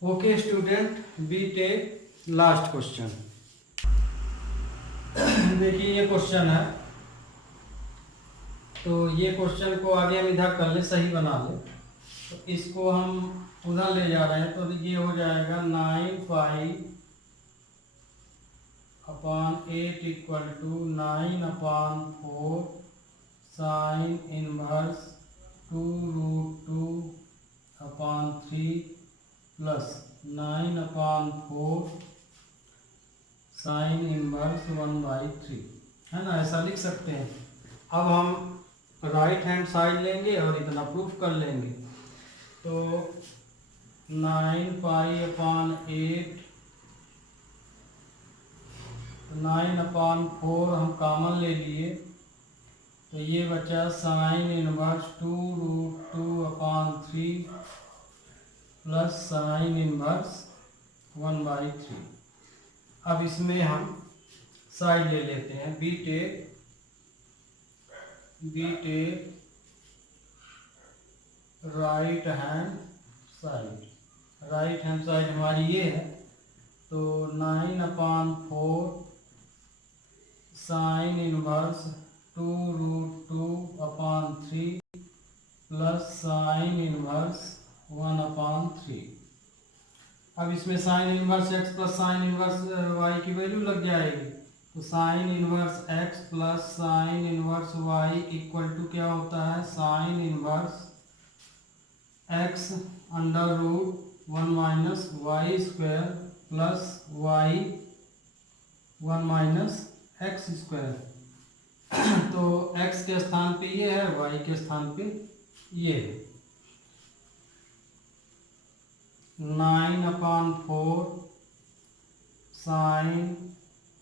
Okay student, we take last question. देखिए ये क्वेश्चन है, तो ये क्वेश्चन को आगे हम इधर कर ले, सही बना ले, तो इसको हम उधर ले जा रहे हैं, तो ये हो जाएगा 9π/8 equal to 9/4 sine inverse 2√2/3 plus 9/4 sine inverse 1/3, है ना, ऐसा लिख सकते हैं। अब हम राइट हैंड साइड लेंगे और इतना प्रूफ कर लेंगे, तो 9π/8 9/4 हम कॉमन ले लिए, तो तो ये बचा sine inverse 2√2/3 plus sine inverse 1/3। अब इसमें हम साइड ले लेते हैं। We take right hand side. Right hand side हमारी ये है, तो 9/4 sine inverse 2√2/3 plus sine inverse 1/3। अब इसमें sine inverse x plus sine inverse y की वैल्यू लग जाएगी। तो sine inverse x plus sine inverse y equal to क्या होता है, sine inverse x √1 minus y square plus y 1 minus x square. तो x के स्थान पे ये है, y के स्थान पे ये है। 9/4 साइन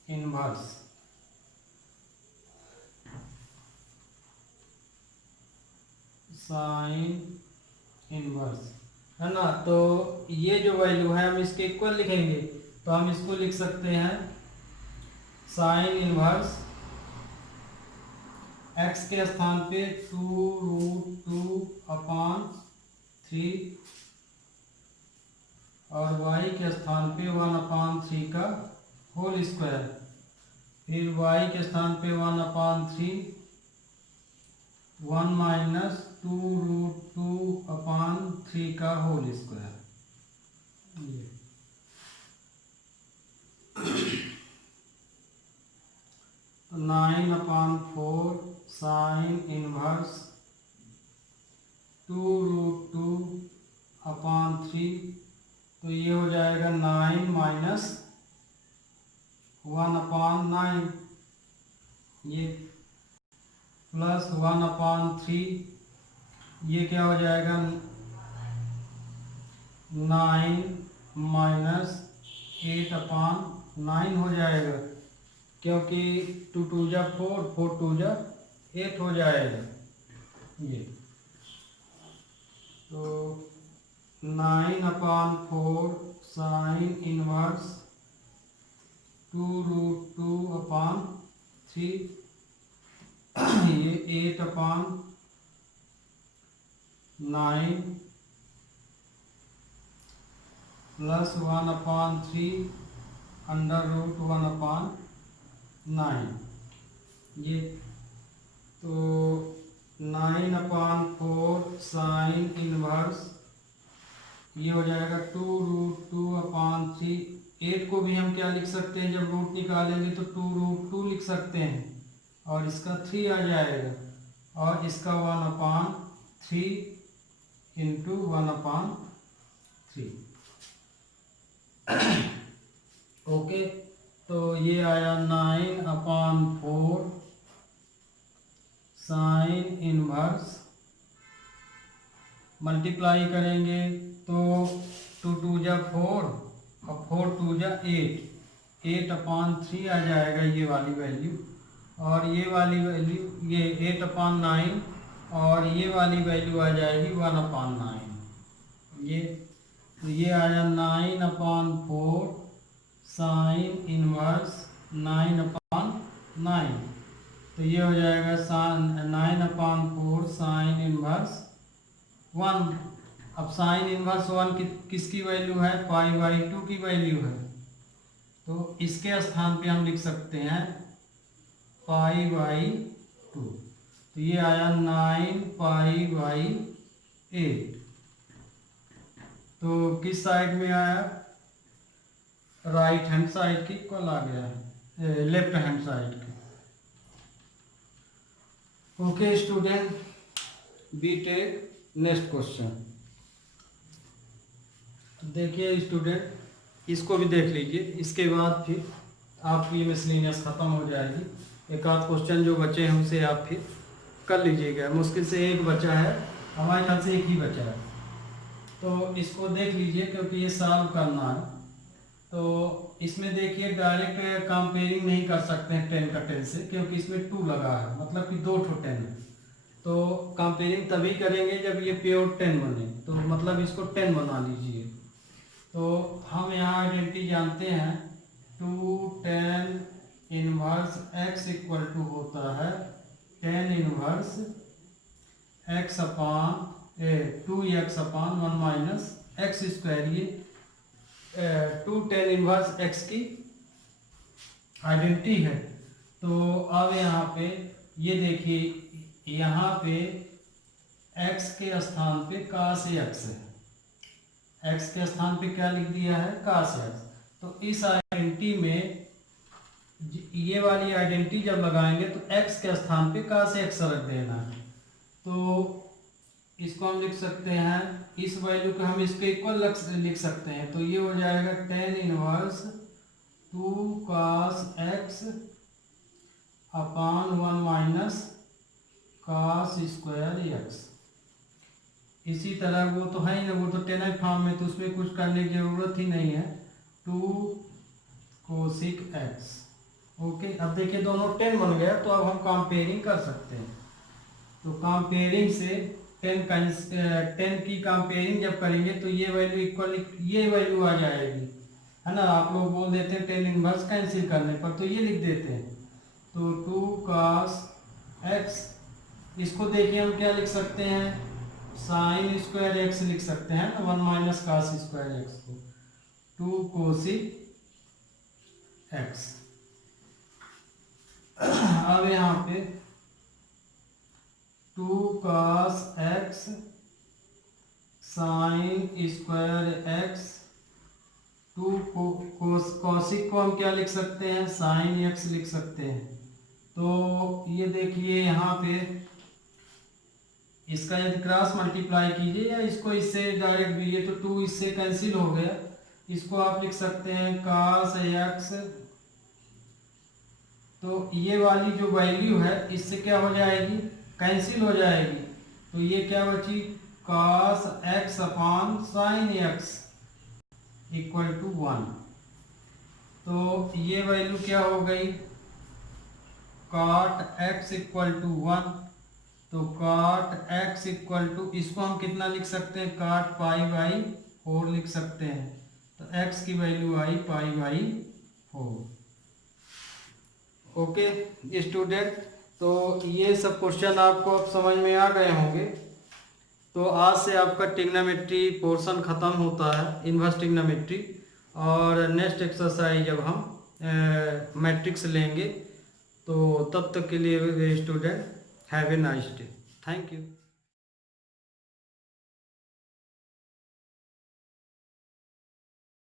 इनवर्स है ना। तो ये जो वैल्यू है हम इसके इक्वल लिखेंगे, तो हम इसको लिख सकते हैं साइन इनवर्स x के स्थान पे 2√2/3 और y के स्थान पे 1/3 का होल स्क्वायर, फिर y के स्थान पे 1/3 1 माइनस 2√2/3 का होल स्क्वायर। 9/4 साइन इनवर्स 2√2/3, तो ये हो जाएगा 9 माइनस 1/9, ये प्लस 1/3, ये क्या हो जाएगा 9 माइनस 8/9 हो जाएगा, क्योंकि 2 2 जा 4, 4 2 जा 8 हो जाएगा ये। तो 9/4 साइन इनवर्स 2√2/3, ये 8/9 प्लस 1/3 √1/9, ये। तो 9/4 साइन इनवर्स ये हो जाएगा 2√2/3। 8 को भी हम क्या लिख सकते हैं, जब रूट निकालेंगे तो 2√2 लिख सकते हैं, और इसका 3 आ जाएगा, और इसका 1/3 इंटू 1/3। ओके, तो ये आया 9/4 साइन इनवर्स, मल्टीप्लाई करेंगे तो 2 2 जा 4 और 4 2 जा 8, 8/3 आ जाएगा ये वाली वैल्यू, और ये वाली वैल्यू ये 8/9, और ये वाली वैल्यू आ जाएगी 1/9। ये तो ये आया 9/4 साइन इनवर्स 9/9, तो ये हो जाएगा 9/4 साइन इनवर्स 1। अब साइन इनवर्स 1 किसकी वैल्यू है, π/2 की वैल्यू है, तो इसके स्थान पे हम लिख सकते हैं π/2। तो ये आया 9π/8। तो किस साइड में आया, राइट हैंड साइड की इक्वल आ गया है, लेफ्ट हैंड साइड की। Okay student, we take next question. देखिए स्टूडेंट, इसको भी देख लीजिए, इसके बाद फिर आपकी मिसलेनियस ख़त्म हो जाएगी। एक आध क्वेश्चन जो बचे हैं उसे आप फिर कर लीजिएगा, मुश्किल से एक बचा है, हमारे ख्याल से एक ही बचा है, तो इसको देख लीजिए क्योंकि ये सॉल्व करना है। तो इसमें देखिए डायरेक्ट कंपेयरिंग नहीं कर सकते हैं 10 का 10 से, क्योंकि इसमें 2 लगा है, मतलब कि 2 ठो 10 है। तो कंपेयरिंग तभी करेंगे जब ये प्योर 10 बने, तो मतलब इसको 10 बना लीजिए। तो हम यहाँ आइडेंटिटी जानते हैं 2 10 इनवर्स x इक्वल टू होता है 10 इनवर्स x अपान 2x अपान 1 माइनस एक्स स्क्वायर। ये 2 10 इनवर्स x की आइडेंटिटी है। तो अब यहाँ पे ये देखिए, यहाँ पे x के स्थान पे cos x है, x के स्थान पे क्या लिख दिया है cos x। तो इस आइडेंटिटी में ये वाली आइडेंटिटी जब लगाएंगे तो x के स्थान पे cos x रख देना है। तो इसको हम लिख सकते हैं, इस वैल्यू को हम इसके इक्वल लिख सकते हैं। तो ये हो जाएगा 10 इनवर्स 2 cos x अपान 1 माइनस cos स्क्वायर x। इसी तरह वो तो है ही ना, वो तो 10 फॉर्म में, तो उसमें कुछ करने की जरूरत ही नहीं है। 2 cosec x। ओके, अब देखिए दोनों 10 बन गया, तो अब हम कंपेयरिंग कर सकते हैं। तो कंपेयरिंग से 10 की कंपेयरिंग जब करेंगे तो ये वैल्यू इक्वल, ये वैल्यू आ जाएगी, है ना। आप लोग बोल देते हैं 10 इनवर्स कैंसिल करने पर, तो ये लिख देते हैं। तो 2 cos x, इसको देखिए हम क्या लिख सकते हैं, साइन स्क्वायर एक्स लिख सकते हैं ना, 1 माइनस cos स्क्वायर एक्स को 2 cosec x। अब यहाँ पे 2 cos x sine square x 2 cosec को हम क्या लिख सकते हैं, साइन x लिख सकते हैं। तो ये देखिए यहाँ पे इसका यदि क्रॉस मल्टीप्लाई कीजिए या इसको इससे डायरेक्ट दीजिए तो 2 इससे कैंसिल हो गया। इसको आप लिख सकते हैं cos x। तो ये वाली जो वैल्यू है इससे क्या हो जाएगी, कैंसिल हो जाएगी। तो ये क्या बची, cos x upon sine x equal to 1। तो ये वैल्यू क्या हो गई, cot x इक्वल टू 1। तो cot x इक्वल टू, इसको हम कितना लिख सकते हैं, cot पाई बाई 4 लिख सकते हैं। तो x की value I pi by 4। Okay student, तो ये सब क्वेश्चन आपको अब समझ में आ गए होंगे। तो आज से आपका ट्रिग्नोमेट्री पोर्शन ख़त्म होता है, इन्वर्स ट्रिग्नोमेट्री। और नेक्स्ट एक्सरसाइज जब हम मैट्रिक्स लेंगे, तो तब तक के लिए student have a nice day. Thank you.